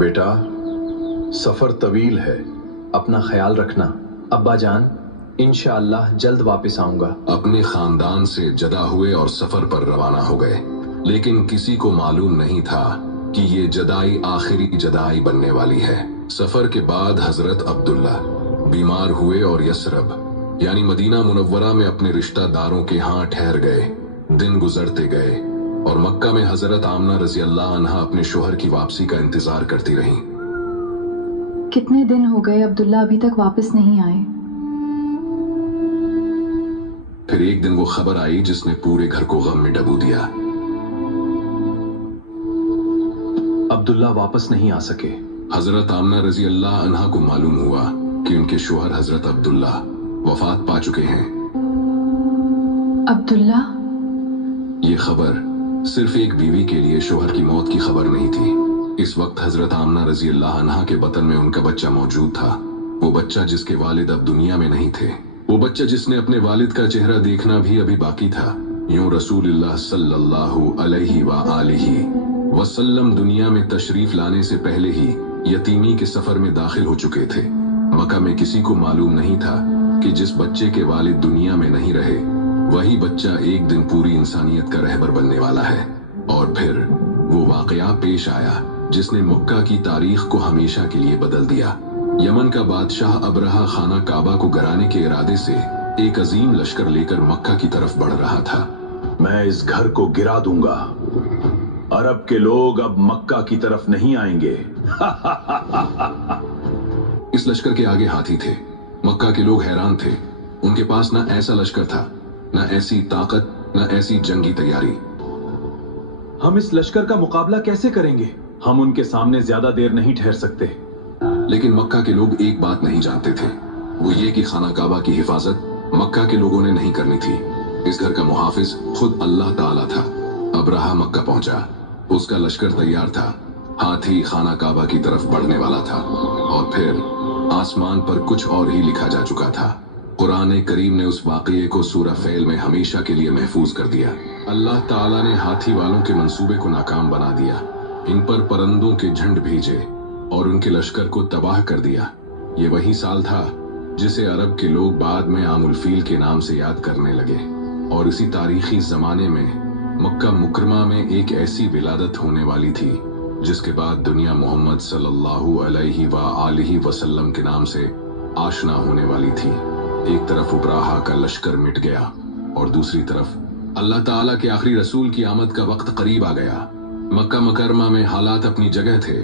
बेटा, सफर तवील है, अपना ख्याल रखना। अब्बा जान, इंशाअल्लाह जल्द वापस आऊंगा। अपने खानदान से जदा हुए और सफर पर रवाना हो गए, लेकिन किसी को मालूम नहीं था कि ये जदाई आखिरी जदाई बनने वाली है। सफर के बाद हजरत अब्दुल्ला बीमार हुए और यसरब यानी मदीना मुनव्वरा में अपने रिश्तेदारों के यहाँ ठहर गए। दिन गुजरते गए और मक्का में हजरत आमना रजी अल्लाह अन्हा अपने शोहर की वापसी का इंतजार करती रहीं। कितने दिन हो गए अब्दुल्ला अभी तक वापस नहीं आए। फिर एक दिन वो खबर आई जिसने पूरे घर को गम में डुबो दिया। अब्दुल्ला वापस नहीं आ सके। हजरत आमना रजी अल्लाह अन्हा को मालूम हुआ कि उनके शोहर हजरत अब्दुल्ला वफात पा चुके हैं। अब्दुल्ला? ये खबर सिर्फ एक बीवी के लिए शोहर की मौत की खबर नहीं थी। इस वक्त हजरत आमना रजी अल्लाह अन्हा के बतन में उनका बच्चा मौजूद था। वो बच्चा जिसके वालिद अब दुनिया में नहीं थे, वो बच्चा जिसने अपने वालिद का चेहरा देखना भी अभी बाकी था। यूं रसूलुल्लाह सल्लल्लाहु अलैहि व आलिहि वसल्लम दुनिया में तशरीफ लाने से पहले ही यतीमी के सफर में दाखिल हो चुके थे। मक्का में किसी को मालूम नहीं था कि जिस बच्चे के वालिद दुनिया में नहीं रहे, वही बच्चा एक दिन पूरी इंसानियत का रहबर बनने वाला है। और फिर वो वाकया पेश आया जिसने मक्का की तारीख को हमेशा के लिए बदल दिया। यमन का बादशाह अबरहा खाना काबा को गिराने के इरादे से एक अजीम लश्कर लेकर मक्का की तरफ बढ़ रहा था। मैं इस घर को गिरा दूंगा। अरब के लोग अब मक्का की तरफ नहीं आएंगे। इस लश्कर के आगे हाथी थे। मक्का के लोग हैरान थे। उनके पास न ऐसा लश्कर था, न ऐसी ताकत, न ऐसी जंगी तैयारी। हम इस लश्कर का मुकाबला कैसे करेंगे? हम उनके सामने ज्यादा देर नहीं ठहर सकते। लेकिन मक्का के लोग एक बात नहीं जानते थे, वो ये कि खाना काबा की हिफाजत मक्का के लोगों ने नहीं करनी थी। इस घर का मुहाफिज खुद अल्लाह ताला था। अबरहा मक्का पहुंचा, उसका लश्कर तैयार था। हाथी खाना काबा की तरफ बढ़ने वाला था और फिर आसमान पर कुछ और ही लिखा जा चुका था। कुरान करीम ने उस वाक़ये को सूरह फैल में हमेशा के लिए महफूज कर दिया। अल्लाह ताला ने हाथी वालों के मंसूबे को नाकाम बना दिया। इन पर परंदों के झंड भेजे और उनके लश्कर को तबाह कर दिया। ये वही साल था जिसे अरब के लोग बाद में आमुल फील के नाम से याद करने लगे। और इसी तारीखी जमाने में मक्का मुकरमा में एक ऐसी विलादत होने वाली थी जिसके बाद दुनिया मोहम्मद सल्लल्लाहु अलैहि व आलिहि वसल्लम के नाम से आशना होने वाली थी। एक तरफ उबराहा का लश्कर मिट गया और दूसरी तरफ अल्लाह ताला के आखिरी रसूल की आमद का वक्त करीब आ गया। मक्का मुकरमा में हालात अपनी जगह थे,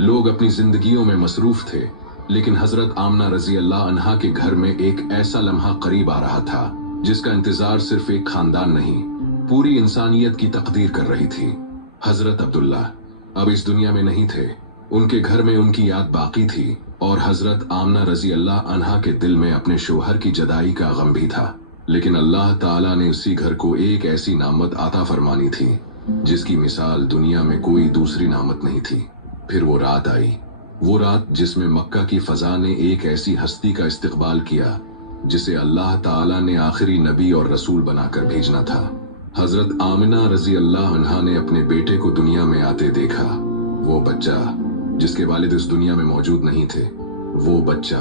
लोग अपनी जिंदगियों में मसरूफ थे, लेकिन हजरत आमना रजी अल्लाह अन्हा के घर में एक ऐसा लम्हा करीब आ रहा था जिसका इंतजार सिर्फ एक खानदान नहीं, पूरी इंसानियत की तकदीर कर रही थी। हजरत अब्दुल्ला अब इस दुनिया में नहीं थे। उनके घर में उनकी याद बाकी थी और हजरत आमना रजी अल्लाह अन्हा के दिल में अपने शोहर की जदाई का गम भी था। लेकिन अल्लाह ताला ने उसी घर को एक ऐसी नामत आता फरमानी थी जिसकी मिसाल दुनिया में कोई दूसरी नामत नहीं थी। फिर वो रात आई, वो रात जिसमें मक्का की फजा ने एक ऐसी हस्ती का इस्तकबाल किया जिसे अल्लाह ताला ने आखिरी नबी और रसूल बनाकर भेजना था। हजरत आमिना रजी अल्लाह अन्हा ने अपने बेटे को दुनिया में आते देखा। वो बच्चा जिसके वालिद इस दुनिया में मौजूद नहीं थे, वो बच्चा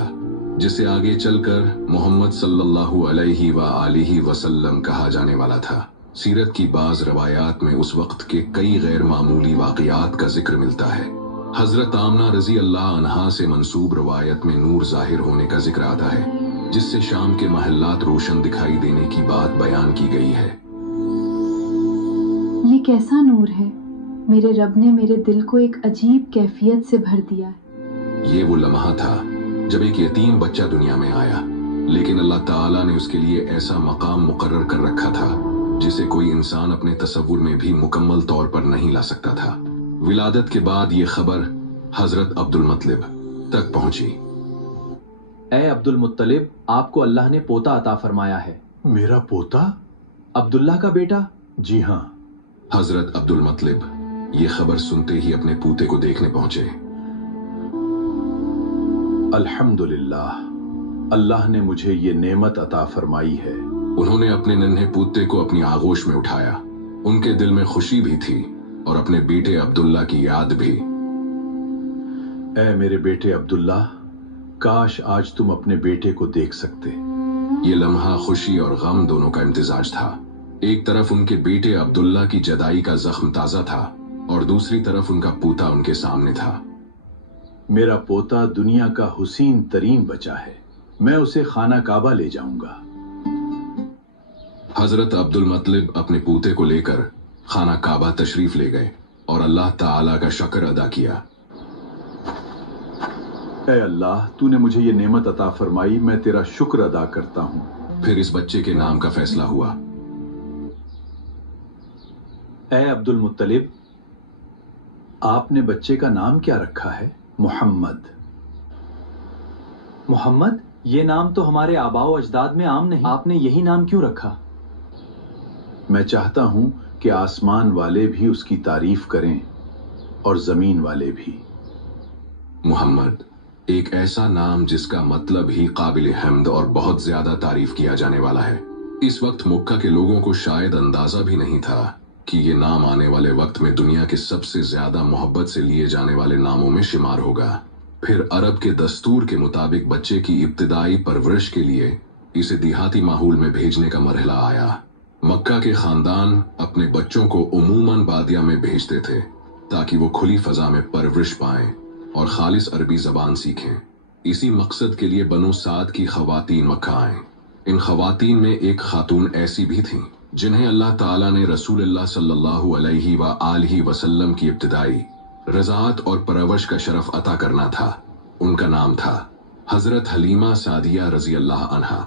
जिसे आगे चलकर मोहम्मद सल्लल्लाहु अलैहि व आलिहि वसल्लम कहा जाने वाला था। सीरत की बाज रवायात में उस वक्त के कई गैर मामूली वाक़यात का जिक्र मिलता है। हजरत आमना रजी अल्लाह अन्हा से मंसूब रवायत में नूर जाहिर होने का जिक्र आता है, जिससे शाम के महल्लात रोशन दिखाई देने की बात बयान की गई है। ये कैसा नूर है? मेरे रब ने मेरे दिल को एक अजीब कैफियत से भर दिया है। ये वो लम्हा था जब एक यतीम बच्चा दुनिया में आया, लेकिन अल्लाह ताला ने उसके लिए ऐसा मकाम मुकर्रर कर रखा था जिसे कोई इंसान अपने तसव्वुर में भी मुकम्मल तौर पर नहीं ला सकता था। विलादत के बाद ये खबर हजरत अब्दुल मुत्तलिब तक पहुंची। ए अब्दुल मुत्तलिब, आपको अल्लाह ने पोता अता फरमाया है। मेरा पोता? अब्दुल्ला का बेटा? जी हाँ। हजरत अब्दुल मुत्तलिब ये खबर सुनते ही अपने पोते को देखने पहुंचे। अल्हम्दुलिल्लाह, अल्लाह ने मुझे ये नेमत अता फरमाई है। उन्होंने अपने नन्हे पोते को अपनी आगोश में उठाया। उनके दिल में खुशी भी थी और अपने बेटे अब्दुल्ला की याद भी। اے میرے بیٹے عبداللہ، کاش آج تم اپنے بیٹے کو دیکھ سکتے۔ یہ لمحہ خوشی اور غم دونوں کا امتزاج تھا۔ ایک طرف ان کے بیٹے عبداللہ کی جدائی کا زخم تازہ تھا اور دوسری طرف ان کا پوتا ان کے سامنے تھا۔ میرا پوتا دنیا کا حسین ترین بچہ ہے، میں اسے خانہ کعبہ لے جاؤں گا۔ حضرت عبد المطلب اپنے پوتے کو لے کر خانہ کعبہ تشریف لے گئے اور اللہ تعالیٰ کا شکر ادا کیا۔ اے اللہ، تو نے مجھے یہ نعمت عطا فرمائی، میں تیرا شکر ادا کرتا ہوں۔ پھر اس بچے کے نام کا فیصلہ ہوا۔ اے عبد المطلب، آپ نے بچے کا نام کیا رکھا ہے؟ محمد۔ محمد، یہ نام تو ہمارے آباء و اجداد میں عام نہیں، آپ نے یہی نام کیوں رکھا؟ میں چاہتا ہوں کہ آسمان والے بھی اس کی تعریف کریں اور زمین والے بھی۔ محمد ایک ایسا نام جس کا مطلب ہی قابل حمد اور بہت زیادہ تعریف کیا جانے والا ہے۔ اس وقت مکہ کے لوگوں کو شاید اندازہ بھی نہیں تھا کہ یہ نام آنے والے وقت میں دنیا کے سب سے زیادہ محبت سے لیے جانے والے ناموں میں شمار ہوگا۔ پھر عرب کے دستور کے مطابق بچے کی ابتدائی پرورش کے لیے اسے دیہاتی ماحول میں بھیجنے کا مرحلہ آیا۔ مکہ کے خاندان اپنے بچوں کو عموماً بادیہ میں بھیجتے تھے تاکہ وہ کھلی فضا میں پرورش پائیں اور خالص عربی زبان سیکھیں۔ اسی مقصد کے لیے بنو سعد کی خواتین مکہ آئیں۔ ان خواتین میں ایک خاتون ایسی بھی تھیں جنہیں اللہ تعالیٰ نے رسول اللہ صلی اللہ علیہ وآلہ وسلم کی ابتدائی رضاعت اور پرورش کا شرف عطا کرنا تھا۔ ان کا نام تھا حضرت حلیمہ سعدیہ رضی اللہ عنہا۔